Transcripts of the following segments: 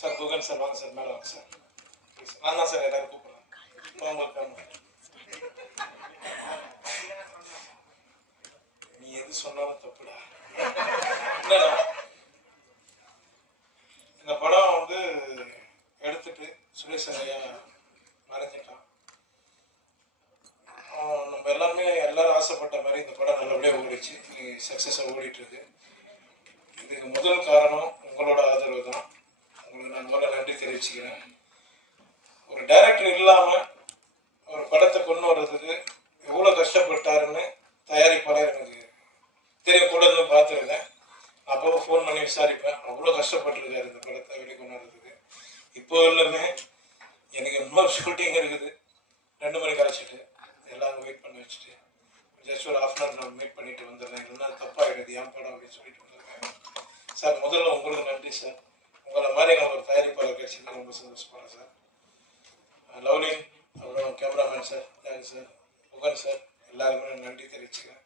Sir Guhan sir வாங்க sir, மேலே வாங்க சார். நான் தான் சார் எல்லாரும் கூப்பிட்றேன். உங்களுக்கு நீ எது சொன்னாலும் தப்புடா. என்னடா இந்த படம் வந்து எடுத்துட்டு சுரேஷ் ஐயா மறைஞ்சிட்டான். நம்ம எல்லாரும் ஆசைப்பட்ட மாதிரி இந்த படம் நல்லபடியாக ஓடிச்சு, சக்ஸஸாக ஓடிட்டு இருக்கு. இதுக்கு முதல் காரணம் உங்களோட ஆதரவு தான். உங்களுக்கு நான் முதல்ல நன்றி தெரிவிச்சுக்கிறேன். ஒரு டைரக்டர் இல்லாமல் ஒரு படத்தை கொண்டு வர்றதுக்கு எவ்வளோ கஷ்டப்பட்டாருன்னு தயாரிப்பாளர் எனக்கு தெரியும், கூட இருந்து பார்த்துருக்கேன். அப்போ ஃபோன் பண்ணி விசாரிப்பேன். அவ்வளோ கஷ்டப்பட்டுருக்காரு இந்த படத்தை வெளிக்கொண்டு வர்றதுக்கு. இப்போ எல்லாமே எனக்கு இன்னொரு ஷூட்டிங் இருக்குது, 2 மணிக்கு அழைச்சிட்டு எல்லாரும் வெயிட் பண்ணி வச்சுட்டு ஜஸ்ட் ஒரு ½ நான் மீட் பண்ணிட்டு வந்துடுறேன். இல்லைன்னா தப்பாகிடுது என் படம் அப்படின்னு சொல்லிட்டு வந்திருக்கேன். சார் முதல்ல உங்களுக்கு நன்றி சார். உங்களை மாதிரி நான் ஒரு தயாரிப்பாளர் கிடைச்சது ரொம்ப சந்தோஷப்படுறேன் சார். லவ்லின், அப்புறம் cameraman sir, thanks sir, Pugan sir, எல்லாருக்குமே நன்றி தெரிவிச்சுக்கிறேன்.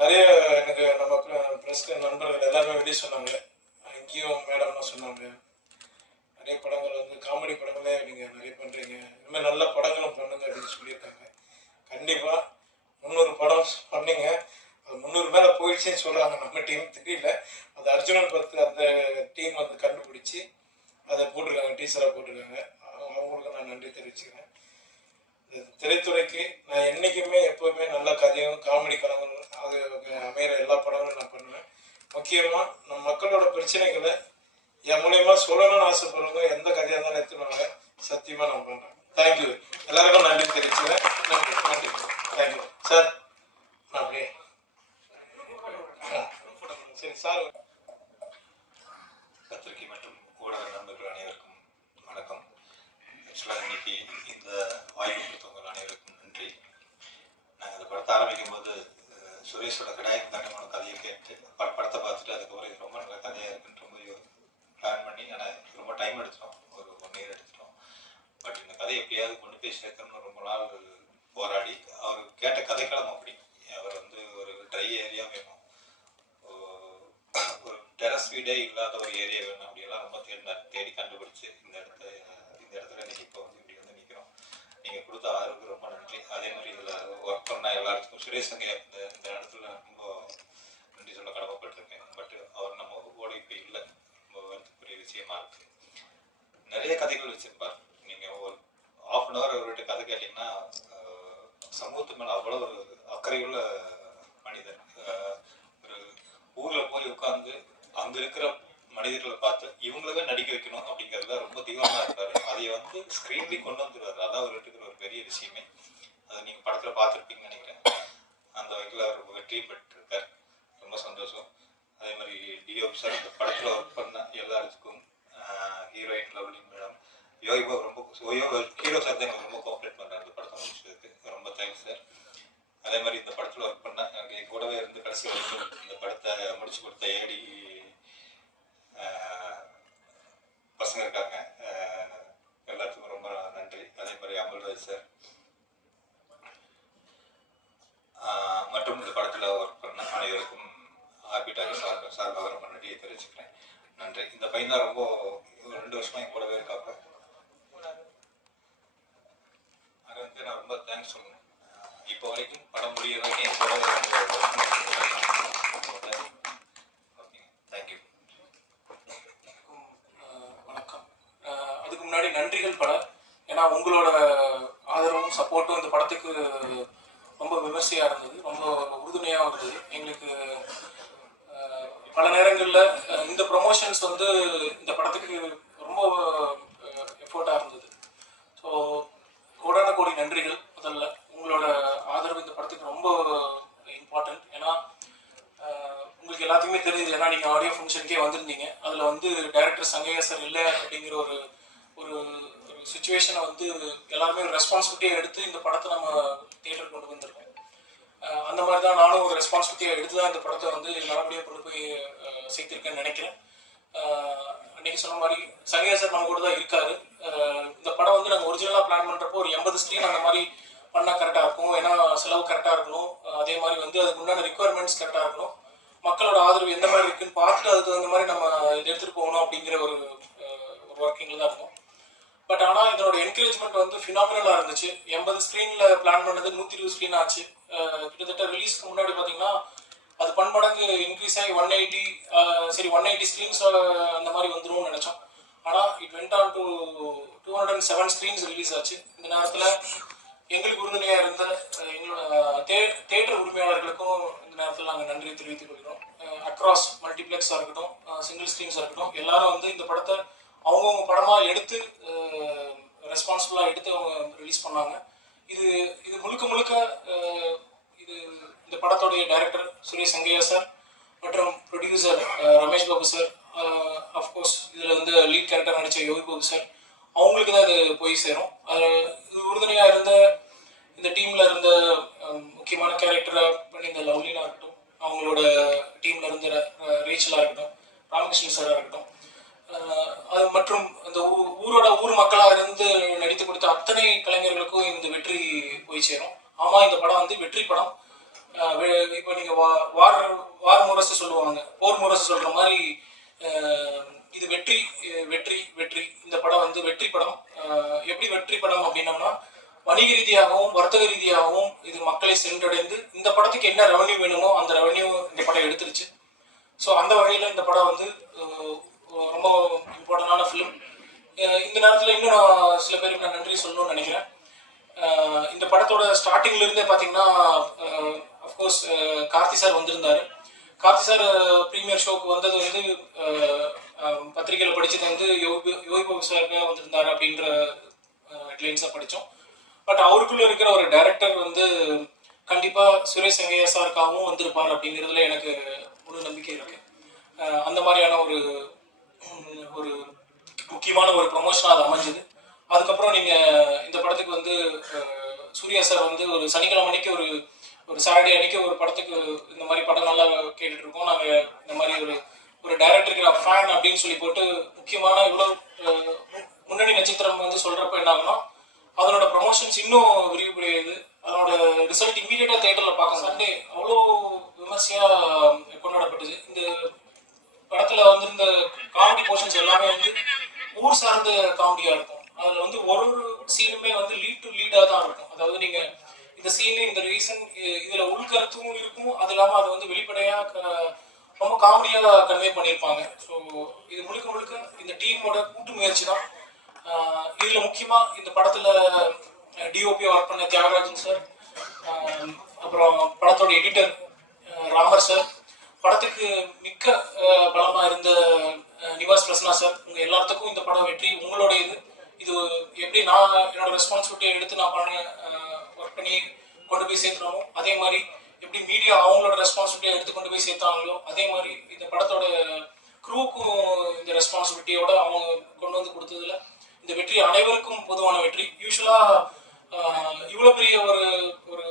நிறைய எனக்கு நம்ம ப்ரெஸ்க்கு நண்பர்கள் எல்லாருமே வெளியே சொன்னாங்க, இங்கேயும் மேடம்லாம் சொன்னாங்க, நிறைய படங்கள் வந்து காமெடி படங்களே நீங்கள் நிறைய பண்ணுறீங்க, இனிமேல் நல்ல படங்களும் பண்ணுங்க அப்படின்னு சொல்லியிருக்காங்க. கண்டிப்பாக 300 படம் பண்ணீங்க, அது 300 மேலே போயிடுச்சுன்னு சொல்கிறாங்க. நம்ம டீம் தெரியல, அது அர்ஜுனன் 10 அந்த டீம் வந்து கண்டுபிடிச்சி அதை போட்டிருக்காங்க, டீச்சராக போட்டிருக்காங்க. அவங்களுக்கு நான் நன்றி தெரிவிச்சுக்கிறேன். இந்த திரைத்துறைக்கு நான் என்றைக்குமே எப்போவுமே நல்ல கதையும் காமெடி படங்கள் அது அமைகிற எல்லா படங்களும் நான் பண்ணுவேன். முக்கியமாக நம்ம மக்களோட பிரச்சனைகளை என் மூலியமா சொல்லணும்னு ஆசைப்படுறவங்க எந்த கதையாக இருந்தாலும் எடுத்துவாங்க, சத்தியமாக நான் பண்ணுறேன். தேங்க்யூ, எல்லாருக்கும் நன்றி தெரிவிச்சுக்கிறேன். நன்றி நன்றி, தேங்க்யூ சார். நான் அப்படியே சரி சார். பத்திரிகை மற்றும் ஊடக நண்பர்கள் அனைவருக்கும் வணக்கம். ஆக்சுவலாக இன்னைக்கு இந்த வாய்ப்பு கொடுத்தவங்க அனைவருக்கும் நன்றி. நாங்கள் இந்த படத்தை ஆரம்பிக்கும் போது சுரேஷோட கடாயமான கதையை கேட்டு படத்தை பார்த்துட்டு அதுக்கப்புறம் இது ரொம்ப நல்ல கதையாக இருக்குன்ற மாதிரி பிளான் பண்ணி, ஆனால் ரொம்ப டைம் எடுத்துட்டோம், ஒரு 1 year எடுத்துட்டோம். பட் இந்த கதையை எப்படியாவது கொண்டு போய் சேர்க்கணும்னு ரொம்ப நாள் போராடி, அவர் கேட்ட கதைக்களம் அப்படி, அவர் வந்து ஒரு ட்ரை ஏரியா வேணும், ஒரு டெரஸ் வீடே இல்லாத ஒரு ஏரியா வேணும், அப்படியெல்லாம் ரொம்ப தேடி கண்டுபிடிச்சு இந்த இடத்துல இன்னைக்கு இப்போ வந்து இப்படி வந்து நிற்கிறோம். நீங்கள் கொடுத்த ஆதரவுக்கு ரொம்ப நன்றி. அதே மாதிரி இதில் ஒர்க் பண்ண எல்லாருக்கும் சுரேஷ் சங்கையா இந்த இடத்துல ரொம்ப நன்றி சொல்ல கடமைப்பட்டிருக்கேன். பட் அவர் நம்ம கூட இப்போ இல்லை, ரொம்ப வருத்தக்குரிய விஷயமா இருக்கு. நிறைய கதைகள் வச்சிருப்பார். நீங்கள் ஒரு ½ hour அவர்கிட்ட கதை கேட்டிங்கன்னா சமூகத்து மேலே அவ்வளோ ஒரு அக்கறையுள்ள மனிதர். ஒரு ஊரில் போய் உட்காந்து அங்கே இருக்கிற மனிதர்களை பார்த்து இவங்களவே நடிக்க வைக்கணும் அப்படிங்கிறதுல ரொம்ப தீவிரமாக இருப்பார். அதை வந்து ஸ்க்ரீன்லேயும் கொண்டு வந்துடுவார். அதான் அவர்கிட்ட இருக்கிற ஒரு பெரிய விஷயமே. அதை நீங்கள் படத்தில் பார்த்துருப்பீங்கன்னு நினைக்கிறேன். அந்த வகையில் அவர் வெற்றி பெற்றிருக்கார், ரொம்ப சந்தோஷம். அதே மாதிரி டிஓபி சார் இந்த படத்தில் ஒர்க் பண்ண எல்லாருக்கும், ஹீரோயின் லவ்லின் மேடம், யோகிபா ரொம்ப ஹீரோ சார் தான் எங்களுக்கு ரொம்ப கோஆப்ரேட் பண்ணுறாரு இந்த படத்தை முடிச்சதுக்கு, ரொம்ப தேங்க்ஸ் சார். அதே மாதிரி இந்த படத்தில் ஒர்க் பண்ண எனக்கு கூடவே இருந்து கடைசி வரைக்கும் இந்த படத்தை முடிச்சு கொடுத்த ஏடி பசங்க இருக்காங்க, எல்லாத்துக்கும் ரொம்ப நன்றி. அதே மாதிரி அமல்ராஜ் சார் மற்றும் இந்த படத்தில் ஒர்க் பண்ண அனைவருக்கும் ஆர்பிட்டாக சார்பாக ரொம்ப நன்றியை தெரிவிச்சுக்கிறேன். நன்றி. இந்த பையன் தான் ரொம்ப 2 வருஷமா என் கூடவே இருக்காப்ப, அதை வந்து நான் ரொம்ப தேங்க்ஸ் சொல்லணும். இப்போ வரைக்கும் படம் முடிய வரைக்கும் என் கூட தேங்க்யூ. வணக்கம். அதுக்கு முன்னாடி நன்றிகள் பட, ஏன்னா உங்களோட ஆதரவும் சப்போர்ட்டும் இந்த படத்துக்கு ரொம்ப விமர்சையாக இருந்தது, ரொம்ப உறுதுணையாக இருந்தது எங்களுக்கு. பல நேரங்களில் இந்த ப்ரொமோஷன்ஸ் வந்து இந்த படத்துக்கு ரொம்ப எஃபோர்ட்டாக இருந்தது. ஸோ கோடான கோடி நன்றிகள். முதல்ல உங்களோட ஆதரவு இந்த படத்துக்கு ரொம்ப இம்பார்ட்டன்ட். ஏன்னா உங்களுக்கு எல்லாத்துக்குமே தெரியுது, ஏன்னா நீங்கள் ஆடியோ ஃபங்க்ஷனுக்கே வந்திருந்தீங்க. அதில் வந்து டைரக்டர் சங்கையா சார் இல்லை அப்படிங்கிற ஒரு ஒரு சுச்சுவேஷனை வந்து எல்லாருமே ஒரு ரெஸ்பான்சிபிலிட்டியாக எடுத்து இந்த படத்தை நம்ம தியேட்டர் கொண்டு வந்திருக்கோம். அந்த மாதிரி தான் நானும் ஒரு ரெஸ்பான்சிபிலிட்டியாக எடுத்து தான் இந்த படத்தை வந்து நல்லபடியாக கொண்டு போய் சேர்த்திருக்கேன்னு நினைக்கிறேன். அன்றைக்கி சொன்ன மாதிரி சங்கையா சார் நம்ம கூட தான் இருக்காரு. இந்த படம் வந்து நாங்கள் ஒரிஜினலாக பிளான் பண்ணுறப்போ ஒரு 80 ஸ்க்ரீன் அந்த மாதிரி பண்ணால் கரெக்டாக இருக்கும். ஏன்னா செலவு கரெக்டாக இருக்கணும். அதே மாதிரி வந்து அதுக்கு முன்னாடி ரிக்குவயர்மெண்ட்ஸ் கரெக்டாக இருக்கணும். மக்களோட ஆதரவு எந்த மாதிரி இருக்குன்னு பார்த்துட்டு அதுக்கு தகுந்த மாதிரி நம்ம இதை எடுத்துகிட்டு போகணும் அப்படிங்கிற ஒரு ஒர்க்கிங்கில் தான் இருக்கும். பட் ஆனால் இதனோட என்கரேஜ்மெண்ட் வந்து ஃபினாமினலாக இருந்துச்சு. 80 ஸ்க்ரீனில் பிளான் பண்ணது 120 ஸ்க்ரீன் ஆச்சு. கிட்டத்தட்ட ரிலீஸ்க்கு முன்னாடி பார்த்தீங்கன்னா அது பன்மடங்கு இன்க்ரீஸ் ஆகி 180 சரி 180 ஸ்க்ரீன்ஸ் அந்த மாதிரி வந்துரும்னு நினச்சோம். ஆனால் it went on to 207 screens release ஆச்சு. இந்த நேரத்தில் எங்களுக்கு உறுதுணையாக இருந்த எங்களோட தேட்டர் உரிமையாளர்களுக்கும் இந்த நேரத்தில் நாங்கள் நன்றி தெரிவித்துக் கொள்கிறோம். அக்ராஸ் மல்டிப்ளெக்ஸாக இருக்கட்டும், சிங்கிள் ஸ்க்ரீன்ஸாக இருக்கட்டும், எல்லாரும் வந்து இந்த படத்தை அவங்கவுங்க படமாக எடுத்து ரெஸ்பான்சிபிளாக எடுத்து அவங்க ரிலீஸ் பண்ணாங்க. இது இது முழுக்க இது இந்த படத்தோடைய டைரக்டர் சுரேஷ் சங்கையா சார் மற்றும் producer Ramesh Babu sir, of course இதில் வந்து லீட் கேரக்டர் நடித்த யோகி பாபு சார், அவங்களுக்கு தான் இது போய் சேரும். இது உறுதுணையாக இருந்த இந்த டீமில் இருந்த முக்கியமான கேரக்டராக பண்ணியிருந்த லவ்லினா இருக்கட்டும், அவங்களோட டீமில் இருந்த ரேச்சலாக இருக்கட்டும், ராமகிருஷ்ணன் சாராக இருக்கட்டும், அது மற்றும் இந்த ஊர் மக்களாக இருந்து நடித்து கொடுத்த அத்தனை கலைஞர்களுக்கும் இந்த வெற்றி போய் சேரும். ஆமாம், இந்த படம் வந்து வெற்றி படம். இப்போ நீங்கள் வார் முரசு சொல்லுவாங்க, போர் முரசு சொல்கிற மாதிரி இது வெற்றி வெற்றி வெற்றி. இந்த படம் வந்து வெற்றி படம். எப்படி வெற்றி படம் அப்படின்னம்னா, வணிக ரீதியாகவும் வர்த்தக ரீதியாகவும் இது மக்களை சென்றடைந்து இந்த படத்துக்கு என்ன ரெவன்யூ வேணுமோ அந்த ரெவன்யூ இந்த படம் எடுத்துருச்சு. ஸோ அந்த வகையில் இந்த படம் வந்து ரொம்ப இம்பார்ட்டண்டான ஃபிலிம். இந்த நேரத்தில் இன்னும் நான் சில பேருக்கு நான் நன்றி சொல்லணும்னு நினைக்கிறேன். இந்த படத்தோட ஸ்டார்டிங்லேருந்தே பார்த்தீங்கன்னா அஃப்கோர்ஸ் கார்த்தி சார் வந்திருந்தார். கார்த்தி சார் ப்ரீமியர் ஷோக்கு வந்தது வந்து பத்திரிகையில் படித்தது வந்து யோகி பாபு சாருக்காக வந்திருந்தார் அப்படின்ற ஹெட்லைன்ஸாக படித்தோம். பட் அவருக்குள்ளே இருக்கிற ஒரு டைரக்டர் வந்து கண்டிப்பாக சுரேஷ் சங்கையா சாருக்காகவும் வந்திருப்பார் அப்படிங்கிறதுல எனக்கு முழு நம்பிக்கை இருக்குது. அந்த மாதிரியான ஒரு முக்கியமான ஒரு ப்ரொமோஷனாக அது அமைஞ்சுது. அதுக்கப்புறம் நீங்கள் இந்த படத்துக்கு வந்து சூர்யா சார் வந்து ஒரு சனிக்கிழமை அன்னைக்கு ஒரு சாட்டர்டே அன்னைக்கு ஒரு படத்துக்கு இந்த மாதிரி படம் நல்லா கேட்டுட்டு இருக்கோம், நாங்கள் இந்த மாதிரி ஒரு டைரக்டருக்கு நான் ஃபேன் அப்படின்னு சொல்லி போட்டு முக்கியமான இவ்வளோ முன்னணி நட்சத்திரம் வந்து சொல்கிறப்ப என்ன ஆகுனா அதனோட ப்ரொமோஷன்ஸ் இன்னும் விரிவுபடுகிறது. அதனோட ரிசல்ட் இம்மீடியட்டாக தேட்டரில் பார்க்க சண்டே அவ்வளோ விமர்சையாக கொண்டாடப்பட்டது. இந்த படத்தில் வந்திருந்த காமெடி போர்ஷன்ஸ் எல்லாமே வந்து ஊர் சார்ந்த காமெடியாக இருக்கும். அதில் வந்து ஒரு சீனுமே வந்து லீடாக தான் இருக்கும். அதாவது நீங்கள் இந்த சீனு இந்த ரீசன் இதில் உள்கருத்தும் இருக்கும், அது இல்லாமல் அதை வந்து வெளிப்படையாக ரொம்ப காமெடியாக கன்வே பண்ணியிருப்பாங்க. ஸோ இது முழுக்க இந்த டீமோட கூட்டு முயற்சி தான். இதில் முக்கியமாக இந்த படத்தில் டிஓபியாக ஒர்க் பண்ண தியாகராஜன் சார், அப்புறம் படத்தோட எடிட்டர் ராமர் சார், படத்துக்கு மிக்க பலமாக இருந்த நிவாஸ் பிரசன்னா சார், உங்கள் எல்லாத்துக்கும் இந்த படம் வெற்றி உங்களோட இது எப்படி நான் என்னோட ரெஸ்பான்சிபிலிட்டியை எடுத்து நான் ஒர்க் பண்ணி கொண்டு போய் சேர்த்துனோமோ அதே மாதிரி எப்படி மீடியா அவங்களோட ரெஸ்பான்சிபிலிட்டியை எடுத்து கொண்டு போய் சேர்த்தாங்களோ அதே மாதிரி இந்த படத்தோட க்ரூக்கும் இந்த ரெஸ்பான்சிபிலிட்டியோட அவங்க கொண்டு வந்து கொடுத்ததுல இந்த வெற்றி அனைவருக்கும் பொதுவான வெற்றி. யூஸ்வலாக இவ்வளோ பெரிய ஒரு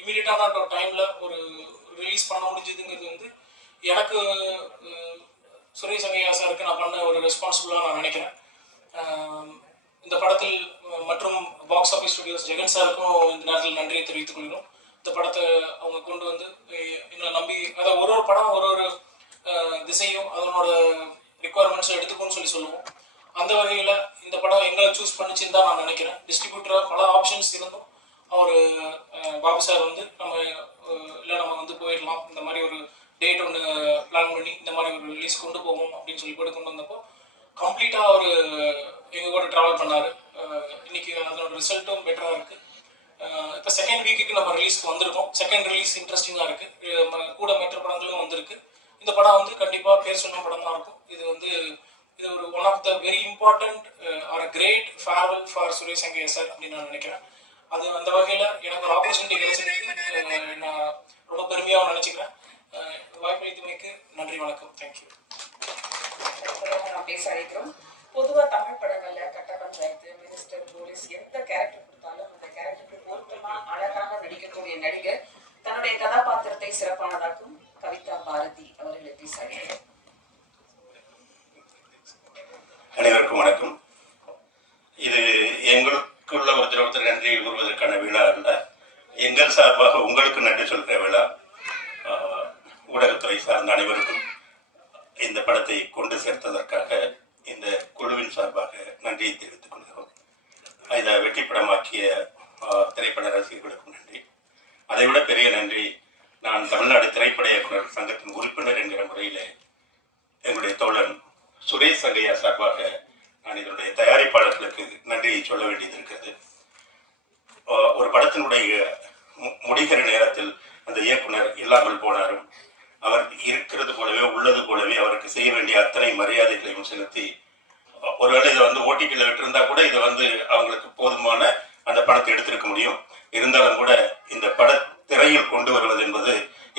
இமீடியட்டான ஒரு டைமில் ஒரு ரிலீஸ் பண்ண முடிஞ்சதுங்கிறது வந்து எனக்கு சுரேஷ் சங்கையா சாருக்கு நான் பண்ண ஒரு ரெஸ்பான்சிபிளாக நான் நினைக்கிறேன். இந்த படத்தில் மற்றும் பாக்ஸ் ஆஃபீஸ் ஸ்டுடியோஸ் ஜெகன் சாருக்கும் இந்த நேரத்தில் நன்றியை தெரிவித்துக் கொள்கிறோம். இந்த படத்தை அவங்க கொண்டு வந்து எங்களை நம்பி அதாவது ஒரு படம் ஒரு திசையும் அதனோட ரிக்குவயர்மெண்ட்ஸும் எடுத்துக்கோன்னு சொல்லுவோம். அந்த வகையில் இந்த படம் எங்களை சூஸ் பண்ணிச்சுன்னு தான் நான் நினைக்கிறேன். டிஸ்ட்ரிபியூட்டராக பல ஆப்ஷன்ஸ் இருந்தும் அவர் பாபு சார் வந்து நம்ம வந்து போயிடலாம், இந்த மாதிரி ஒரு டேட் ஒன்று பிளான் பண்ணி இந்த மாதிரி ஒரு ரிலீஸ் கொண்டு போவோம் அப்படின்னு சொல்லி போட்டு கொண்டு வந்தப்போ கம்ப்ளீட்டாக அவர் எங்கள் கூட ட்ராவல் பண்ணார். இன்னைக்கு அதனோட ரிசல்ட்டும் பெட்டராக இருக்குது. இப்போ செகண்ட் வீக்குக்கு நம்ம ரிலீஸ்க்கு வந்திருக்கோம். செகண்ட் ரிலீஸ் இன்ட்ரெஸ்டிங்காக இருக்குது. கூட மற்ற படங்களும் வந்திருக்கு. இந்த படம் வந்து கண்டிப்பாக பேர் சொன்ன படம் தான் இருக்கும். இது ஒரு one of the very important or great farewell for Suresh Sangaiah sir அப்படின்னு நான் நினைக்கிறேன். அது அந்த வகையில் எனக்கு ஒரு ஆப்பர்ச்சுனிட்டி கிடைச்சிருக்கு, நான் ரொம்ப பெருமையாக நினச்சிக்கிறேன். வாய்ப்பளித்தமைக்கு நன்றி, வணக்கம், தேங்க்யூ. நான் பேச அழைக்கிறோம். பொதுவாக தமிழ் படங்களில் கட்ட பஞ்சாயத்து, மினிஸ்டர், போலீஸ் எந்த கேரக்டர் கொடுத்தாலும் அந்த கேரக்டருக்கு பொருத்தமாக அழகாக நடிக்கக்கூடிய நடிகர் தன்னுடைய கதாபாத்திரத்தை சிறப்பானதாக்கும் கவிதா பாரதி அவர்களை பேச அழைக்கிறோம். அனைவருக்கும் வணக்கம். இது எங்களுக்குள்ள ஒருத்தர் நன்றி கூறுவதற்கான விழா அல்ல, எங்கள் சார்பாக உங்களுக்கு நன்றி சொல்கிற விழா. ஊடகத்துறை சார்ந்த அனைவருக்கும் இந்த படத்தை கொண்டு சேர்த்ததற்காக இந்த குழுவின் சார்பாக நன்றியை தெரிவித்துக் கொள்கிறோம். இதை வெற்றிப்படமாக்கிய திரைப்பட ரசிகர்களுக்கும் நன்றி. அதைவிட பெரிய நன்றி நான் தமிழ்நாடு திரைப்பட இயக்குனர் சங்கத்தின் உறுப்பினர் என்கிற முறையில் என்னுடைய தோழன் சுரேஷ் சங்கையா சார்பாக நான் இதனுடைய தயாரிப்பாளர்களுக்கு நன்றியை சொல்ல வேண்டியது இருக்கிறது. ஒரு படத்தினுடைய முடிகிற நேரத்தில் அந்த இயக்குனர் இல்லாமல் போனாரும் அவர் இருக்கிறது போலவே உள்ளது போலவே அவருக்கு செய்ய வேண்டிய அத்தனை மரியாதைகளையும் செலுத்தி, ஒருவேளை இதை ஓடிடியில் விட்டிருந்தா கூட இதை அவங்களுக்கு போதுமான அந்த படத்தை எடுத்திருக்க முடியும். இருந்தாலும் கூட இந்த பட திரையில் கொண்டு வருவது என்பது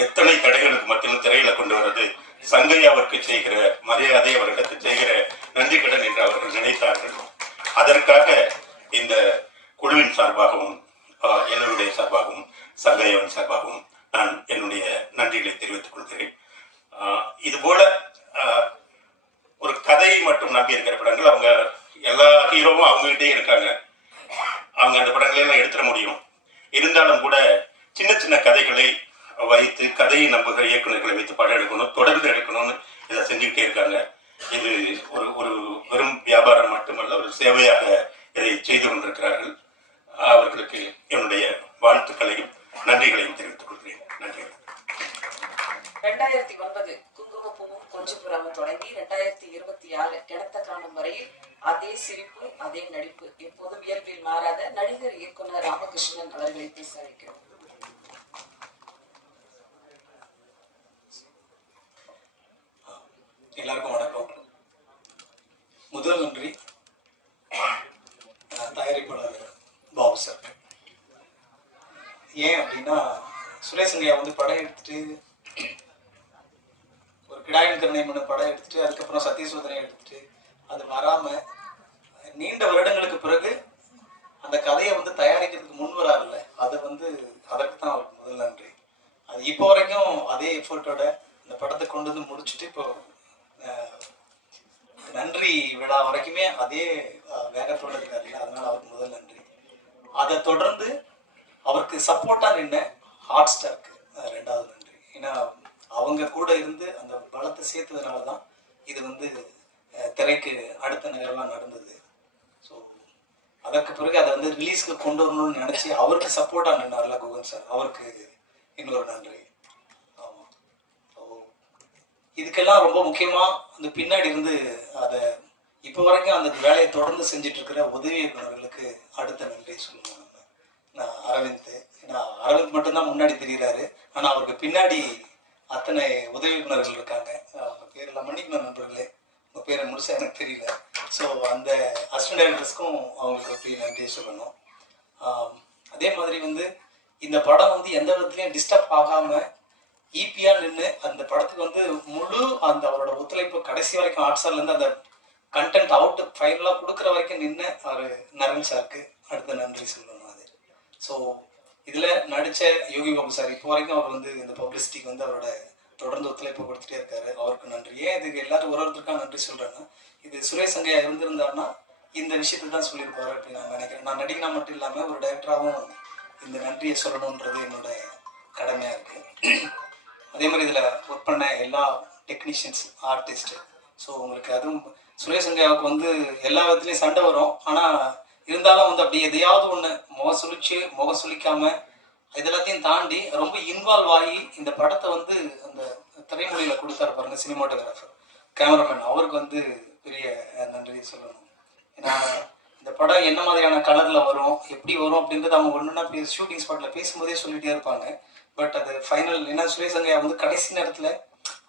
எத்தனை தடைகளுக்கு மத்தியிலும் திரையில கொண்டு வருவது சங்கையாவிற்கு செய்கிற மரியாதை, அவர்களுக்கு செய்கிற நன்றி கடன் என்று அவர்கள் நினைத்தார்கள். அதற்காக இந்த குழுவின் சார்பாகவும் என்னுடைய சார்பாகவும் சங்கையாவின் சார்பாகவும் நான் என்னுடைய நன்றிகளை தெரிவித்துக் கொள்கிறேன். இது போல ஒரு கதையை மட்டும் நம்பி இருக்கிற படங்கள், அவங்க எல்லா ஹீரோவும் அவங்ககிட்டே இருக்காங்க, அவங்க அந்த படங்களையெல்லாம் எடுத்துட முடியும். இருந்தாலும் கூட சின்ன சின்ன கதைகளை வைத்து கதையை நம்புகிற இயக்குநர்களை வைத்து படம் எடுக்கணும், தொடர்ந்து எடுக்கணும்னு இதை செஞ்சுக்கிட்டே இருக்காங்க. இது ஒரு வெறும் வியாபாரம் மட்டுமல்ல, ஒரு சேவையாக இதை செய்து கொண்டிருக்கிறார்கள். அவர்களுக்கு என்னுடைய வாழ்த்துக்களையும் நன்றிகளையும் தெரிவித்துக் கொள்கிறேன். நன்றி. 2009 குங்குமப்பூவும் கொஞ்சப்புறாவும் தொடங்கி 2026 கிணத்த காணும் வரையில் அதே சிரிப்பு, அதே நடிப்பு, எப்போதும் இயல்பில் மாறாத நடிகர் இயக்குனர் ராமகிருஷ்ணன் அவர்களை பேச வைக்கிறோம். எல்லாருக்கும் வணக்கம். முதல் நன்றி தயாரிப்பாளர் பாபு சார். ஏன் அப்படின்னா, சுரேசங்கையா படம் எடுத்துட்டு ஒரு கிடாயின் கருணை மனு படம் எடுத்துட்டு அதுக்கப்புறம் சத்தியசோதனை எடுத்துட்டு அது வராம நீண்ட வருடங்களுக்கு பிறகு அந்த கதையை தயாரிக்கிறதுக்கு முன் வராருல்ல, அது அதற்கு தான் அவருக்கு முதல் நன்றி. அது இப்போ வரைக்கும் அதே எஃபர்ட்டோட அந்த படத்தை கொண்டு முடிச்சுட்டு இப்போ நன்றி விழா வரைக்குமே அதே வேகத்தோட இருக்காரு. அதனால அவருக்கு முதல் நன்றி. அதை தொடர்ந்து அவருக்கு சப்போர்ட்டா நின்ன ஹாட் ஸ்டாருக்கு ரெண்டாவது நன்றி. ஏன்னா அவங்க கூட இருந்து அந்த பலத்தை சேர்த்ததுனால தான் இது திரைக்கு அடுத்த நகரெல்லாம் நடந்தது. ஸோ அதற்கு பிறகு அதை ரிலீஸ்க்கு கொண்டு வரணும்னு நினைச்சு அவருக்கு சப்போர்ட்டா நின்னார்ல குகன் சார், அவருக்கு இன்னொரு நன்றி. ஆமாம். ஸோ இதுக்கெல்லாம் ரொம்ப முக்கியமா அந்த பின்னாடி இருந்து அதை இப்போ வரைக்கும் அந்த வேலையை தொடர்ந்து செஞ்சுட்டு இருக்கிற உதவி இயக்குநர்களுக்கு அடுத்த நன்றி சொல்லணும். நான் அரவிந்த், ஏன்னா அரவிந்த் மட்டும்தான் முன்னாடி தெரிகிறாரு, ஆனால் அவருக்கு பின்னாடி அத்தனை உதவி இயக்குநர்கள் இருக்காங்க. அவங்க பேரெல்லாம் மன்னிக்கணும் நண்பர்களே, உங்கள் பேரை முடிச்சா எனக்கு தெரியல. ஸோ அந்த அசிஸ்டன்ட் டைரக்டர்ஸ்க்கும் அவங்களுக்கு அப்படி நன்றி சொல்லணும். அதே மாதிரி இந்த படம் எந்த விதத்துலையும் டிஸ்டர்ப் ஆகாமல் ஈபியா நின்று அந்த படத்துக்கு முழு அந்த அவரோட ஒத்துழைப்பு கடைசி வரைக்கும் ஆர்ட்ஸர்லேருந்து அந்த கண்டென்ட் அவுட் ஃபைனலாக கொடுக்குற வரைக்கும் நின்று அவர் நரன் சாருக்கு அடுத்த நன்றி சொல்லணும். அது ஸோ இதில் நடித்த யோகி பாபு சார் இப்போ வரைக்கும் அவர் இந்த பப்ளிசிட்டிக்கு அவரோட தொடர்ந்து ஒத்துழைப்பு கொடுத்துட்டே இருக்காரு. அவருக்கு நன்றி. ஏன் இதுக்கு எல்லாரும் ஒருத்தருக்காக நன்றி சொல்கிறேன்னா, இது சுரேஷ் சங்கையா இருந்திருந்தாருன்னா இந்த விஷயத்தை தான் சொல்லியிருப்பாரு அப்படின்னு நான் நினைக்கிறேன். நான் நடிகனா மட்டும் இல்லாமல் ஒரு டைரக்டராகவும் இந்த நன்றியை சொல்லணுன்றது என்னோட கடமையாக இருக்குது. அதே மாதிரி இதில் ஒர்க் பண்ண எல்லா டெக்னீஷியன்ஸ், ஆர்டிஸ்ட், ஸோ உங்களுக்கு அதுவும் சுரேஷ் சங்கையாவுக்கு எல்லா விதத்துலையும் சண்டை வரும். ஆனால் இருந்தாலும் அப்படி எதையாவது ஒன்று முகம் சுளிக்காம இதெல்லாத்தையும் தாண்டி ரொம்ப இன்வால்வ் ஆகி இந்த படத்தை அந்த திரைமொழியில் கொடுத்தாரு பாருங்க சினிமாட்டோகிராஃபர், கேமராமேன், அவருக்கு பெரிய நன்றி சொல்லணும். ஏன்னா இந்த படம் என்ன மாதிரியான கலரில் வரும், எப்படி வரும் அப்படின்றது அவங்க ஒன்றுனா ஷூட்டிங் ஸ்பாட்டில் பேசும்போதே சொல்லிகிட்டே இருப்பாங்க. பட் அது ஃபைனல், ஏன்னா சுரேஷ் சங்கையா கடைசி நேரத்தில்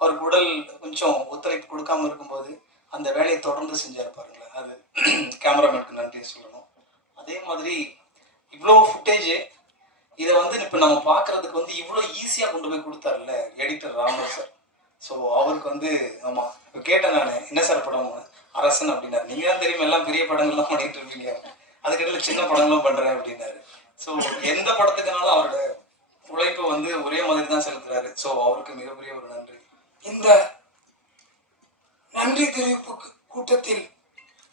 அவருக்கு உடல் கொஞ்சம் ஒத்துழைப்பு கொடுக்காம இருக்கும்போது அந்த வேலையை தொடர்ந்து செஞ்சார் பாருங்களேன், அது கேமராமேனுக்கு நன்றி சொல்லணும். அதே மாதிரி இவ்வளோ ஃபுட்டேஜ் இதை இப்போ நம்ம பார்க்குறதுக்கு இவ்வளோ ஈஸியாக கொண்டு போய் கொடுத்தாருல்ல எடிட்டர் ராமர் சார். ஸோ அவருக்கு ஆமாம், இப்போ கேட்டேன் நான், என்ன சார் படம் அரசன் அப்படின்னாரு. நீங்கள் தான் தெரியும் எல்லாம் பெரிய படங்கள்லாம் பண்ணிட்டு இருப்பீங்க, அதுக்கிட்ட சின்ன படங்களும் பண்ணுறேன் அப்படின்னாரு. ஸோ எந்த படத்துக்குனாலும் அவரோட உழைப்பு ஒரே மாதிரி தான் செலுத்துறாரு. ஸோ அவருக்கு மிகப்பெரிய ஒரு நன்றி. இந்த நன்றி தெரிவிப்பு கூட்டத்தில்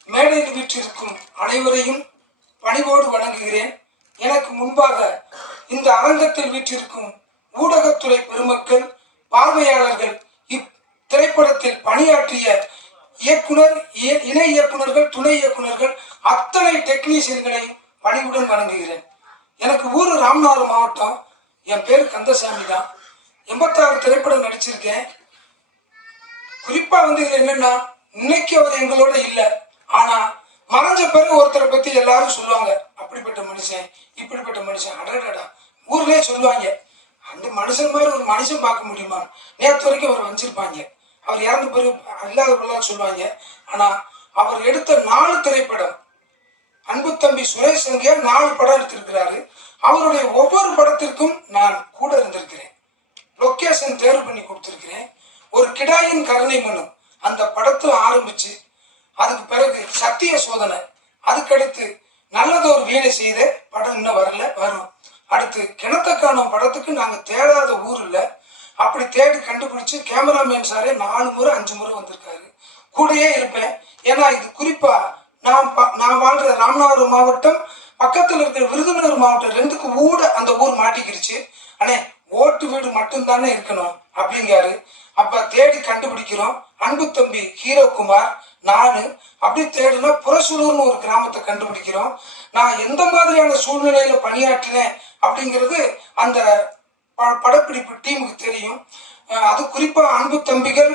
மேடையில் வீற்றிருக்கும் அனைவரையும் பணிவோடு வணங்குகிறேன். எனக்கு முன்பாக இந்த அரங்கத்தில் வீற்றிருக்கும் ஊடகத்துறை பெருமக்கள், பார்வையாளர்கள் திரைப்படத்தில் பணியாற்றிய இயக்குனர், இணை இயக்குனர்கள், துணை இயக்குனர்கள், அத்தனை டெக்னீஷியன்களையும் பணிவுடன் வணங்குகிறேன். எனக்கு ஊர் ராமநாதபுரம் மாவட்டம். என் பேர் கந்தசாமி தான். 86 திரைப்படம் நடிச்சிருக்கேன். குறிப்பா இதுல என்னன்னா, இன்னைக்கு அவர் எங்களோட இல்லை. ஆனா மறைஞ்ச பிறகு ஒருத்தரை பத்தி எல்லாரும் சொல்லுவாங்க, அப்படிப்பட்ட மனுஷன், இப்படிப்பட்ட மனுஷன், அடடா ஊர்லயே சொல்லுவாங்க. அந்த மனுஷன் மாதிரி ஒரு மனுஷன் பார்க்க முடியுமா? நேற்று வரைக்கும் அவர் வச்சிருப்பாங்க. அவர் இறந்த பிறகு இல்லாதவர்களாம் சொல்லுவாங்க. ஆனா அவர் எடுத்த 4 திரைப்படம், அன்பு தம்பி சுரேஷ் சங்கியா 4 படம் எடுத்திருக்கிறாரு. அவருடைய ஒவ்வொரு படத்திற்கும் நான் கூட இருந்திருக்கிறேன். லொக்கேஷன் தேர்வு பண்ணி கொடுத்திருக்கிறேன். ஒரு கிடாயின் கருணை மனு அந்த படத்துல ஆரம்பிச்சு, அதுக்கு பிறகு சத்திய சோதனை, அதுக்கடுத்து நல்லதொரு வீணை செய்த படம் இன்னும் வரல, வரும். அடுத்து கிணத்த காணும் படத்துக்கு நாங்க தேடாத ஊர் இல்லை. அப்படி தேடி கண்டுபிடிச்சு கேமராமேன் சாரே 4 முறை 5 முறை வந்திருக்காரு. கூடயே இருப்பேன். ஏன்னா இது குறிப்பா நான் வாழ்ற ராமநாதபுரம் மாவட்டம் பக்கத்துல இருக்கிற விருதுநகர் மாவட்டம் 2க்கு ஊட அந்த ஊர் மாட்டிக்கிருச்சு. அண்ணே ஓட்டு வீடு மட்டும்தானே இருக்கணும் அப்படிங்காரு. அப்ப தேடி கண்டுபிடிக்கிறோம். அன்பு தம்பி ஹீரோகுமார், நானு அப்படி தேடினா புறசூலூர்னு ஒரு கிராமத்தை கண்டுபிடிக்கிறோம். நான் எந்த மாதிரியான சூழ்நிலையில பணியாற்றினேன் அப்படிங்கிறது அந்த படப்பிடிப்பு டீமுக்கு தெரியும். அது குறிப்பா அன்பு தம்பிகள்,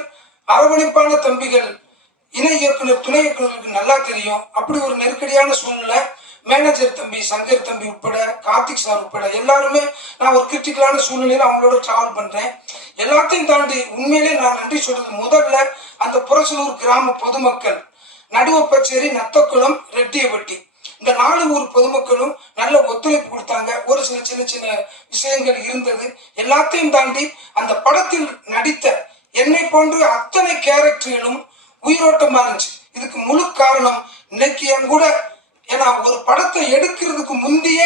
அரவணைப்பான தம்பிகள், இணை இயக்குனர், துணை இயக்குனருக்கு நல்லா தெரியும். அப்படி ஒரு நெருக்கடியான சூழ்நிலை. மேனேஜர் தம்பி சங்கர் தம்பி உட்பட, கார்த்திக் சார் உட்பட எல்லாருமே நான் ஒரு கிரிட்டிக்கலான சூழ்நிலையில அவங்களோட டிராவல் பண்றேன். எல்லாத்தையும் தாண்டி உண்மையிலே நான் நன்றி சொல்றது, முதல்ல அந்த புறசலூர் கிராம பொதுமக்கள், நடுவப்பச்சேரி, நத்தக்குளம், ரெட்டியப்பட்டி, இந்த 4 ஊர் பொதுமக்களும் நல்ல ஒத்துழைப்பு கொடுத்தாங்க. ஒரு சில சின்ன சின்ன விஷயங்கள் இருந்தது. எல்லாத்தையும் தாண்டி அந்த படத்தில் நடித்த என்னை போன்று அத்தனை கேரக்டர்களும் உயிரோட்டமா இருந்துச்சு. இதுக்கு முழு காரணம் இன்னைக்கு என் கூட, ஏன்னா ஒரு படத்தை எடுக்கிறதுக்கு முந்தைய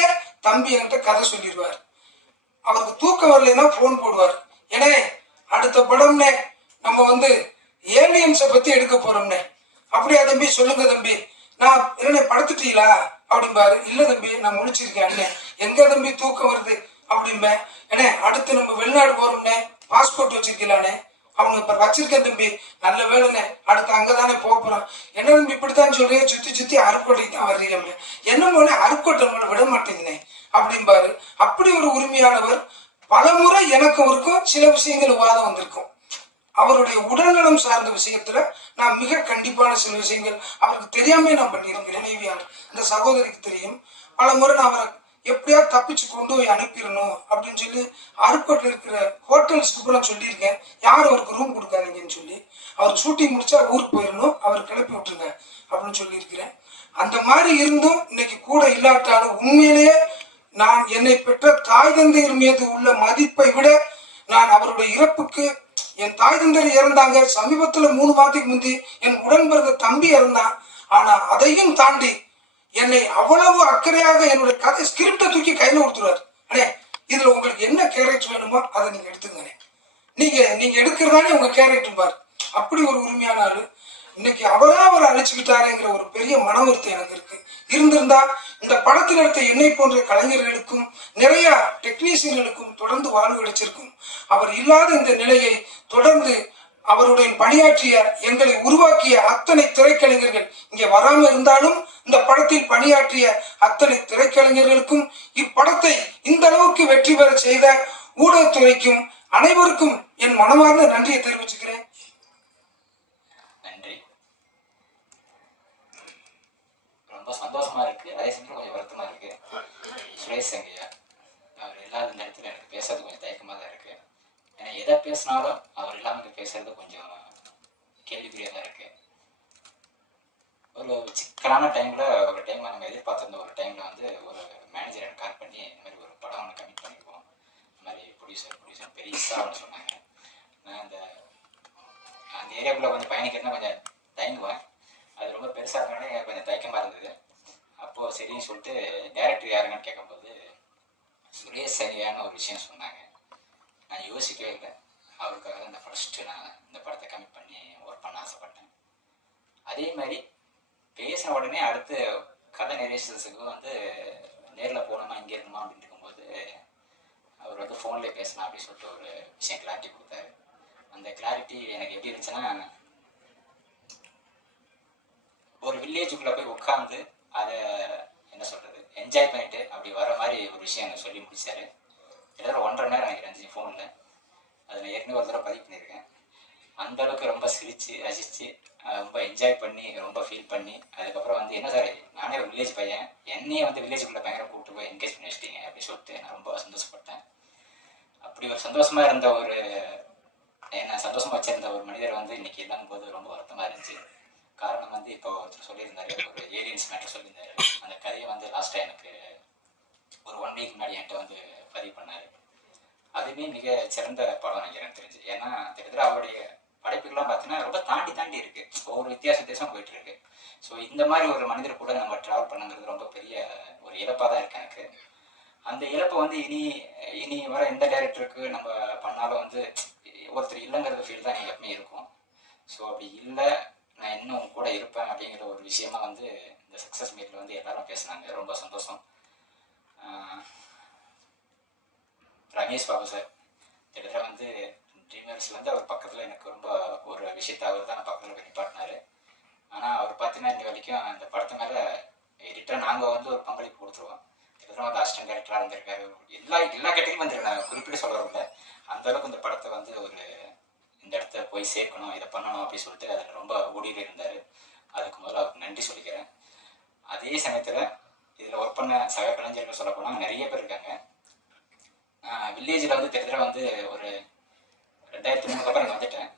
தம்பி என்கிட்ட கதை சொல்லிடுவார். அவருக்கு தூக்கம் வரலைன்னா போன் போடுவார். ஏன்னா அடுத்த படம்னே நம்ம ஏலியன்ஸை பத்தி எடுக்க போறோம்னே. அப்படியா தம்பி, சொல்லுங்க தம்பி. நான் என்ன படுத்துட்டீங்களா அப்படிம்பாரு. இல்ல தம்பி நான் முழிச்சிருக்கேன். அண்ணே எங்க தம்பி தூக்கம் வருது அப்படிம்பேன். ஏன்னா அடுத்து நம்ம வெளிநாடு போறோம்னே, பாஸ்போர்ட் வச்சிருக்கலானே. அவங்க இப்ப வச்சிருக்கேன் தம்பி. நல்ல வேலைண்ணே, அடுத்து அங்கதானே போறோம். என்ன தம்பி இப்படித்தான் சொல்றீங்க, சுத்தி சுத்தி அருக்கோட்டைக்கு தான் வர்றீங்க. என்ன போனே அருக்கோட்டை மேல விட மாட்டேங்கினே அப்படிம்பாரு. அப்படி ஒரு உரிமையானவர். பலமுறை எனக்கு அவருக்கும் சில விஷயங்கள் விவாதம் வந்திருக்கும். அவருடைய உடல்நலம் சார்ந்த விஷயத்துல நான் மிக கண்டிப்பான சில விஷயங்கள் அவருக்கு தெரியாம நான் பண்ணியிருக்கிறேன். மனைவியார் இந்த சகோதரிக்கு தெரியும். பல முறை நான் அவரை எப்படியாவது தப்பிச்சு கொண்டு போய் அனுப்பிடணும் அப்படின்னு சொல்லி அருக்கோட்டில் இருக்கிற ஹோட்டல்ஸ்க்கு கூட நான் சொல்லியிருக்கேன், யாரும் அவருக்கு ரூம் கொடுக்காதீங்கன்னு சொல்லி. அவர் ஷூட்டிங் முடிச்சா ஊருக்கு போயிடணும், அவர் கிளப்பி விட்டுருங்க அப்படின்னு சொல்லியிருக்கிறேன். அந்த மாதிரி இருந்தும் இன்னைக்கு கூட இல்லாட்டாலும் உண்மையிலேயே நான் என்னை பெற்ற தாய் தந்தையர் மீது உள்ள மதிப்பை விட நான் அவருடைய இறப்புக்கு, என் தாய் தந்தையர் இறந்தாங்க சமீபத்துல 3 மாதத்துக்கு முந்தி, என் உடன் பிறந்த தம்பி இறந்தான். ஆனா அதையும் தாண்டி என்னை அவ்வளவு அக்கறையாக என்னுடைய கதை ஸ்கிரிப்டை தூக்கி கையில கொடுத்துருவாரு. அண்ணே இதுல உங்களுக்கு என்ன கேரக்டர் வேணுமோ அதை நீங்க எடுத்துக்கண்ணே, நீங்க எடுக்கிறதானே உங்க கேரக்டர் பாரு. அப்படி ஒரு உரிமையான ஆளு. இன்னைக்கு அவரை அழிச்சுக்கிட்டாருங்கிற ஒரு பெரிய மன வருத்தம் எனக்கு இருக்கு. இருந்திருந்தா இந்த படத்தில் எடுத்த என்னை போன்ற கலைஞர்களுக்கும் நிறைய டெக்னீஷியன்களுக்கும் தொடர்ந்து வாழ்வு கிடைச்சிருக்கும். அவர் இல்லாத இந்த நிலையை தொடர்ந்து அவருடைய பணியாற்றிய, எங்களை உருவாக்கிய அத்தனை திரைக்கலைஞர்கள் இங்கே வராம இருந்தாலும் இந்த படத்தில் பணியாற்றிய அத்தனை திரைக்கலைஞர்களுக்கும், இப்படத்தை இந்த அளவுக்கு வெற்றி பெற செய்த ஊடகத்துறைக்கும் அனைவருக்கும் என் மனமார்ந்த நன்றியை தெரிவிச்சுக்கிறேன். நன்றி. ரொம்ப சந்தோஷமா இருக்கு, அதே சமயம் கொஞ்சம் வருத்தமா இருக்கு. சுரேஷ் சங்கையா அவர் இல்லாத இந்த இடத்துல எனக்கு பேசுறது கொஞ்சம் தயக்கமாக தான் இருக்கு. ஏன்னா எதை பேசினாலும் அவர் இல்லாமல் பேசுறது கொஞ்சம் கேள்விக்குறியாக தான் இருக்கு. ஒரு சிக்கலான டைம்ல ஒரு டைம் நம்ம எதிர்பார்த்திருந்த ஒரு டைம்ல ஒரு மேனேஜர் எனக்கு கால் பண்ணி இந்த மாதிரி ஒரு படம் ஒன்று கமிட் பண்ணிக்குவோம், இந்த மாதிரி ப்ரொடியூசர் பெருசாக அப்படின்னு சொன்னாங்க. நான் அந்த ஏரியாக்குள்ளே கொஞ்சம் பயணிக்கிறதுனா கொஞ்சம் தயங்குவேன். அது ரொம்ப பெருசாக இருக்கனால கொஞ்சம் தயக்கமாக இருந்தது. அப்போது சரின்னு சொல்லிட்டு டைரக்டர் யாருங்கன்னு கேட்கும்போது சுரேஷ் சங்கியான்னு ஒரு விஷயம் சொன்னாங்க. நான் யோசிக்கவே இல்லை. அவருக்காக இந்த ஃபர்ஸ்ட்டு நான் இந்த படத்தை கமிட் பண்ணி ஒர்க் பண்ண ஆசைப்பட்டேன். அதே மாதிரி பேசின உடனே அடுத்து கதை நெரேஷன்ஸுக்கு நேரில் போகணுமா இங்கே இருக்கணுமா அப்படின்னு இருக்கும்போது அவர் ஃபோன்லேயே பேசலாம் அப்படின்னு சொல்லிட்டு ஒரு விஷயம் கிளாரிட்டி கொடுத்தாரு. அந்த கிளாரிட்டி எனக்கு எப்படி இருந்துச்சுன்னா, ஒரு வில்லேஜுக்குள்ளே போய் உட்காந்து அதை என்ன சொல்கிறது என்ஜாய் பண்ணிட்டு அப்படி வர மாதிரி ஒரு விஷயம் எனக்கு சொல்லி முடிச்சாரு. கிட்டத்தட்ட 1.5 மணி நேரம் நினைக்கிறேன் ஃபோனில். அதில் ஏற்கனவே ஒரு தடவை பதிவு பண்ணியிருக்கேன். அந்த அளவுக்கு ரொம்ப சிரித்து ரசித்து ரொம்ப என்ஜாய் பண்ணி ரொம்ப ஃபீல் பண்ணி, அதுக்கப்புறம் வந்து என்ன சார் நானே ஒரு வில்லேஜ் பையன், என்னையே வந்து வில்லேஜுக்குள்ளே பயங்கர கூப்பிட்டு போய் என்கேஜ் பண்ணி வச்சிட்டீங்க அப்படின்னு சொல்லிட்டு நான் ரொம்ப சந்தோஷப்பட்டேன். அப்படி ஒரு சந்தோஷமாக இருந்த ஒரு என்னை சந்தோஷமாக வச்சிருந்த ஒரு மனிதர் வந்து இன்றைக்கி இல்லாமல் போது ரொம்ப வருத்தமாக இருந்துச்சு. காரணம் வந்து இப்போ ஒருத்தர் சொல்லியிருந்தாரு, ஒரு ஏலியன்ஸ் மேட்டர் சொல்லியிருந்தாரு. அந்த கதையை வந்து லாஸ்ட்டாக எனக்கு ஒரு 1 வீக் முன்னாடி என்கிட்ட வந்து பதிவு பண்ணார். அதுவுமே மிக சிறந்த படம் நினைக்கிறேன் தெரிஞ்சு. ஏன்னா கிட்டத்தட்ட அவருடைய படைப்புகள்லாம் பார்த்தீங்கன்னா ரொம்ப தாண்டி இருக்குது, ஒவ்வொரு வித்தியாசம் போயிட்டு இருக்கு. ஸோ இந்த மாதிரி ஒரு மனிதர் கூட நம்ம ட்ராவல் பண்ணுங்கிறது ரொம்ப பெரிய ஒரு இழப்பாக தான் இருக்குது எனக்கு. அந்த இழப்பை வந்து இனி வர எந்த டைரக்டருக்கு நம்ம பண்ணாலும் வந்து ஒருத்தர் இல்லைங்கிறது ஃபீல் தான் எனக்கு எப்பவுமே இருக்கும். ஸோ அப்படி இல்லை, நான் இன்னும் கூட இருப்பேன் அப்படிங்கிற ஒரு விஷயமா வந்து இந்த சக்ஸஸ் மீட்டில் வந்து எல்லாரும் பேசுனாங்க. ரொம்ப சந்தோஷம். ரமேஷ் பாபு சார் கிட்டத்தட்ட வந்து ட்ரீமர்ஸ்லேருந்து அவர் பக்கத்தில் எனக்கு ரொம்ப ஒரு விஷயத்தை அவர் தான் பக்கத்தில் வெளிப்பாட்டினார். ஆனால் அவர் பார்த்தீங்கன்னா இந்த வரைக்கும் அந்த படத்து மேலே எடிட்டராக நாங்கள் வந்து ஒரு பங்களிப்பு கொடுத்துருவோம். கிட்டத்தட்ட வந்து அசிஸ்டன்ட் டைரக்டராக இருந்திருக்காரு. எல்லா கேட்டகரியும் வந்துருக்காங்க, குறிப்பிட்டு சொல்கிறதில்ல. அந்தளவுக்கு இந்த படத்தை வந்து ஒரு இந்த இடத்த போய் சேர்க்கணும், இதை பண்ணணும் அப்படின்னு சொல்லிட்டு அதில் ரொம்ப ஓடிட்டு இருந்தார். அதுக்கு முதல்ல அவருக்கு நன்றி சொல்லிக்கிறேன். அதே சமயத்தில் இதில் ஒர்க் பண்ண சக கலைஞர்கள் சொல்ல போனால் நிறைய பேர் இருக்காங்க. வில்லேஜில் வந்து கிட்டத்தட்ட வந்து ஒரு 2003 அப்புறம் இங்கே வந்துட்டேன்.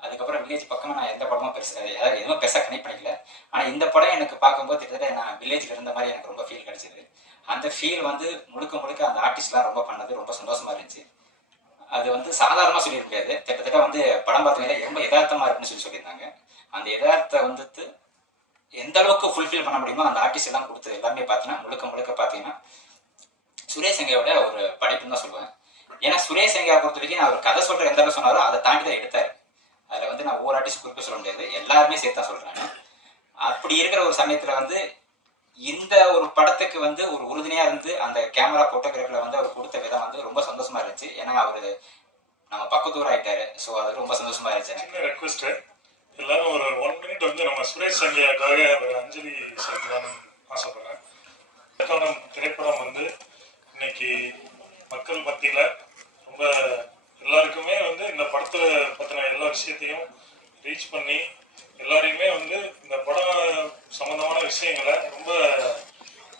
அதுக்கப்புறம் வில்லேஜ் பக்கமாக நான் எந்த படமும் எதுவும் பெருசாக கனெக்ட் பண்ணிக்கல. ஆனால் இந்த படம் எனக்கு பார்க்கும்போது கிட்டத்தட்ட நான் வில்லேஜில் இருந்த மாதிரி எனக்கு ரொம்ப ஃபீல் கிடச்சிது. அந்த ஃபீல் வந்து முழுக்க அந்த ஆர்டிஸ்ட்லாம் ரொம்ப பண்ணது ரொம்ப சந்தோஷமாக இருந்துச்சு. அது வந்து சாதாரணமாக சொல்லிட முடியாது. கிட்டத்தட்ட வந்து படம் பார்த்தீங்கன்னா ரொம்ப யதார்த்தமாக இருக்குன்னு சொல்லியிருந்தாங்க. அந்த யதார்த்தத்தை வந்து எந்த அளவுக்கு ஃபுல்ஃபில் பண்ண முடியுமோ அந்த ஆர்டிஸ்ட் எல்லாம் கொடுத்து எல்லாமே பார்த்தீங்கன்னா முழுக்க பார்த்தீங்கன்னா சுரேஷ் சங்கையோட ஒரு படைப்புன்னு தான் சொல்லுவேன். ஏன்னா சுரேஷ் சங்கையை பொறுத்த வரைக்கும் நான் ஒரு கதை சொல்கிற எந்த அளவுக்கு சொன்னாலும் அதை தாண்டி தான் எடுத்தார். அதில் வந்து நான் ஒவ்வொரு ஆர்டிஸ்ட் குறிப்பிட்டு சொல்ல முடியாது, எல்லாருமே சேர்த்து தான் சொல்கிறேன். அப்படி இருக்கிற ஒரு சமயத்தில் வந்து இந்த ஒரு படத்துக்கு வந்து ஒரு உறுதுணையாக இருந்து அந்த கேமரா ஃபோட்டோகிராஃபில் வந்து அவர் கொடுத்த விதம் வந்து ரொம்ப சந்தோஷமாக இருந்துச்சு. ஏன்னா அவர் நம்ம பக்கத்தூர் ஆகிட்டாரு. ஸோ அது ரொம்ப சந்தோஷமாக இருந்துச்சு. சின்ன ரெக்வஸ்ட்டு, எல்லாரும் ஒரு 1 மினிட் வந்து நம்ம சுரேஷ் சங்கையாக்காக ஒரு அஞ்சலி செலுத்தலாம்னு ஆசைப்படுறேன். திரைப்படம் வந்து இன்னைக்கு மக்கள் மத்தியில் ரொம்ப எல்லாருக்குமே வந்து இந்த படத்தை பற்றின எல்லா விஷயத்தையும் ரீச் பண்ணி எல்லாரையுமே வந்து இந்த படம் சம்மந்தமான விஷயங்களை ரொம்ப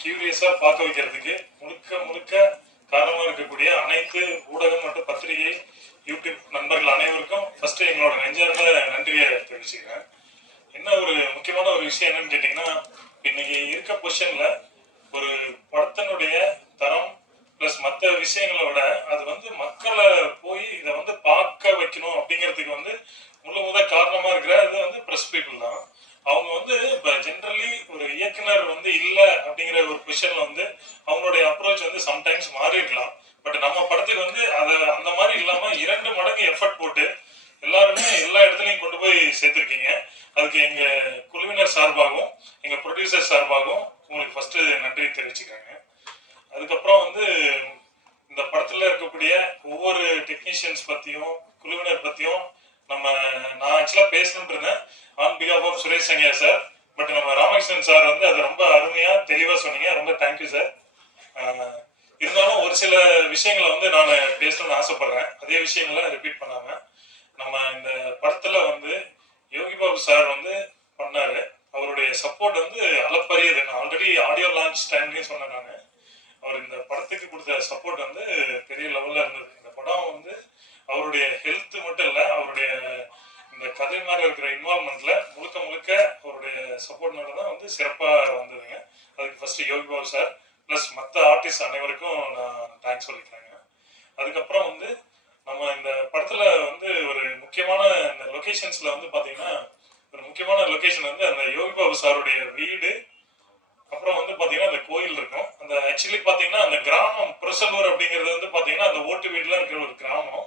கியூரியஸாக பார்க்க வைக்கிறதுக்கு முழுக்க காரணமாக இருக்கக்கூடிய அனைத்து ஊடகம் மற்றும் பத்திரிகை யூடியூப் நண்பர்கள் அனைவருக்கும் ஃபஸ்ட்டு எங்களோட நெஞ்சார்ந்த நன்றியை தெரிவிச்சுக்கிறேன். என்ன ஒரு முக்கியமான ஒரு விஷயம் என்னன்னு கேட்டிங்கன்னா, இன்னைக்கு இருக்க பொசிஷனில் ஒரு படத்தினுடைய தரம் ப்ளஸ் மற்ற விஷயங்களை விட அது வந்து மக்களை போய் இதை வந்து பார்க்க வைக்கணும் அப்படிங்கிறதுக்கு வந்து முழுமுத காரணமாக இருக்கிறது வந்து ப்ரெஸ் பீப்புள் தான். அவங்க வந்து இப்போ ஜென்ரலி ஒரு இயக்குனர் வந்து இல்லை அப்படிங்கிற ஒரு பொசிஷனில் வந்து அவங்களுடைய அப்ரோச் வந்து சம்டைம்ஸ் மாறிடலாம். பட் நம்ம படத்துக்கு வந்து அதை அந்த மாதிரி இல்லாமல் 2 மடங்கு எஃபர்ட் போட்டு எல்லாருமே எல்லா இடத்துலையும் கொண்டு போய் சேர்த்துருக்கீங்க. அதுக்கு எங்கள் குழுவினர் சார்பாகவும் எங்கள் ப்ரொடியூசர் சார்பாகவும் உங்களுக்கு ஃபஸ்ட்டு நன்றி தெரிவிச்சுக்கிறாங்க. அதுக்கப்புறம் வந்து இந்த படத்தில் இருக்கக்கூடிய ஒவ்வொரு டெக்னீஷியன்ஸ் பற்றியும் குழுவினர் பற்றியும் நான் ஆக்சுவலாக பேசணுன்ட்டு இருந்தேன் ஆன் பிகாஃப் of Suresh Sangaiah sir. But நம்ம ராமகிருஷ்ணன் சார் வந்து அதை ரொம்ப அருமையாக தெளிவாக சொன்னீங்க. ரொம்ப தேங்க்யூ சார். இருந்தாலும் ஒரு சில விஷயங்களை வந்து நான் பேசணும்னு ஆசைப்படுறேன். அதே விஷயங்களை ரிப்பீட் பண்ணாமல் நம்ம இந்த படத்தில் வந்து யோகி பாபு சார் வந்து பண்ணார். அவருடைய சப்போர்ட் வந்து அளப்பரியது. நான் ஆல்ரெடி ஆடியோ லான்ச் டைம்லேயும் சொன்னேன். நான் அவர் இந்த படத்துக்கு கொடுத்த சப்போர்ட் வந்து பெரிய லெவலில் இருந்தது. இந்த படம் வந்து அவருடைய ஹெல்த் மட்டும் இல்லை, அவருடைய இந்த கதை மேலே இருக்கிற இன்வால்மெண்ட்டில் முழுக்க அவருடைய சப்போர்ட்னால தான் வந்து சிறப்பாக வந்ததுங்க. அதுக்கு first Yogi Babu sir plus மற்ற ஆர்டிஸ்ட் அனைவருக்கும் நான் தேங்க்ஸ் சொல்லிக்கிறேங்க. அதுக்கப்புறம் வந்து நம்ம இந்த படத்தில் வந்து ஒரு முக்கியமான இந்த லொக்கேஷன்ஸில் வந்து பார்த்தீங்கன்னா ஒரு முக்கியமான லொக்கேஷன் வந்து அந்த யோகி பாபு சாருடைய வீடு, அப்புறம் வந்து பார்த்தீங்கன்னா அந்த கோயில் இருக்கும். அந்த ஆக்சுவலி பார்த்தீங்கன்னா அந்த கிராமம் புரசலூர் அப்படிங்கிறது வந்து பார்த்தீங்கன்னா அந்த ஓட்டு வீடுலாம் இருக்கிற ஒரு கிராமம்.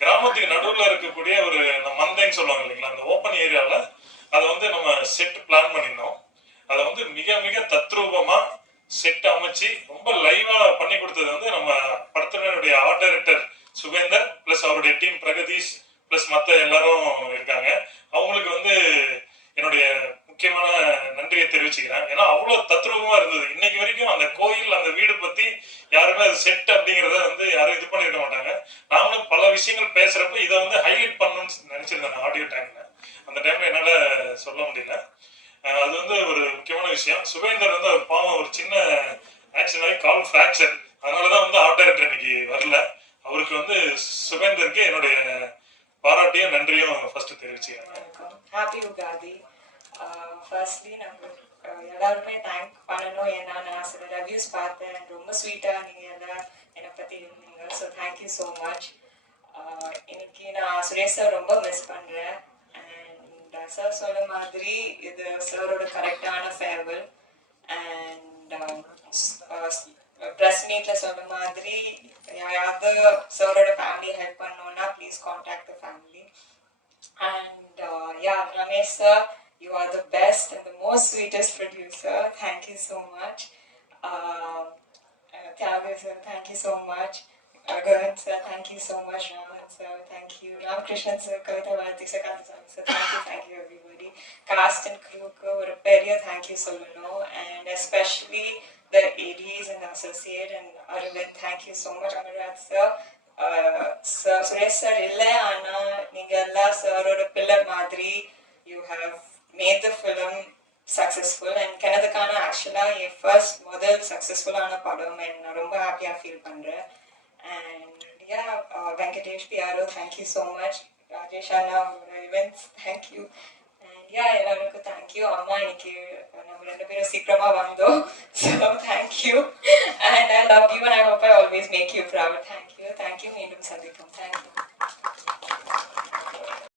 கிராமத்துக்கு நடுவில் இருக்கக்கூடிய ஒரு மந்தைன்னு சொல்லுவாங்க இல்லைங்களா, அந்த ஓப்பன் ஏரியாவில் அதை வந்து நம்ம செட் பிளான் பண்ணியிருந்தோம். அதை வந்து மிக தத்ரூபமாக செட் அமைச்சு ரொம்ப லைவாக பண்ணி கொடுத்தது வந்து நம்ம படத்தினுடைய ஆர்ட் டைரக்டர் சுபேந்தர் ப்ளஸ் அவருடைய டீம் பிரகதீஷ் ப்ளஸ் மற்ற எல்லாரும் இருக்காங்க. அவங்களுக்கு வந்து என்னுடைய முக்கியமான நன்றியை தெரிவிச்சுக்கிறேன். ஏன்னா அவ்வளோ தத்ரூபமாக இருந்தது. இன்னைக்கு வரைக்கும் அந்த கோயில் அந்த வீடு பற்றி யாருமே அது செட் அப்படிங்கிறத வந்து யாரும் இது பண்ணியிருக்க மாட்டாங்க. நாமளும் பல விஷயங்கள் பேசுகிறப்ப இதை வந்து ஹைலைட் பண்ணணும்னு நினச்சிருந்தேன் ஆடியோ டைமில். அந்த டைமில் என்னால் சொல்ல முடியல. அது வந்து ஒரு முக்கியமான விஷயம். சுபேந்தர் வந்து ஒரு பாவம் ஒரு சின்ன ஆக்சிடென்ட் ஆகி கால் ஃப்ராக்சர். அதனால தான் வந்து ஆர்ட் டைரக்டர் இன்னைக்கு வரல. அவருக்கு வந்து சுபேந்தருக்கு என்னுடைய பாராட்டியும் நன்றியும் ஃபர்ஸ்ட் தெரிவிச்சுக்கிறேன். ஹாப்பி யுகாதி. ஃபர்ஸ்ட்லி நம்ம எல்லாருமே தேங்க் பண்ணணும். ஏன்னா நான் சில ரிவ்யூஸ் பார்த்தேன், ரொம்ப ஸ்வீட்டாக நீங்கள் எல்லாம் என்னை பற்றி இருந்தீங்க. So thank you so much. இன்னைக்கு நான் சுரேஷ் சார் ரொம்ப மிஸ் பண்ணுறேன். அண்ட் சார் சொன்ன மாதிரி இது சாரோட கரெக்டான ஃபேர்வெல். அண்ட் ப்ரெஸ் மீட்டில் சொன்ன மாதிரி யாராவது சாரோட ஃபேமிலி ஹெல்ப் பண்ணோன்னா please contact the family. And yeah, Ramesh sir, you are the best and the most sweetest producer. Thank you so much. Tyagir sir, thank you so much. Govind sir, thank you so much. Raman sir, thank you. Ramkrishnan sir, Kavita Bharati sir, Kanthaswamy sir, thank you everybody. Cast and crew ko oru periya thank you solano, and especially the ADs and the associate and Arvind, thank you so much. Amarnath sir, Suresh sir இல்லை, ஆனால் நீங்கள் எல்லாம் சாரோட pillar மாதிரி you have made the film successful. And கனதுக்கான ஆக்சுவலாக என் first முதல் சக்ஸஸ்ஃபுல்லான படம். அண்ட் நான் ரொம்ப ஹாப்பியாக ஃபீல் பண்ணுறேன். And yeah, Venkatesh PRO thank you so much. Rajesh அண்ணா இவெண்ட்ஸ் தேங்க்யூ. அண்ட் யா, எல்லாருக்கும் தேங்க்யூ. அம்மா இன்னைக்கு நம்ம 2 பேரும் சீக்கிரமாக வந்தோம். So thank you. And I love you and I hope I always make you proud. Thank you. Thank you. மீண்டும் சந்திப்போம். Thank you.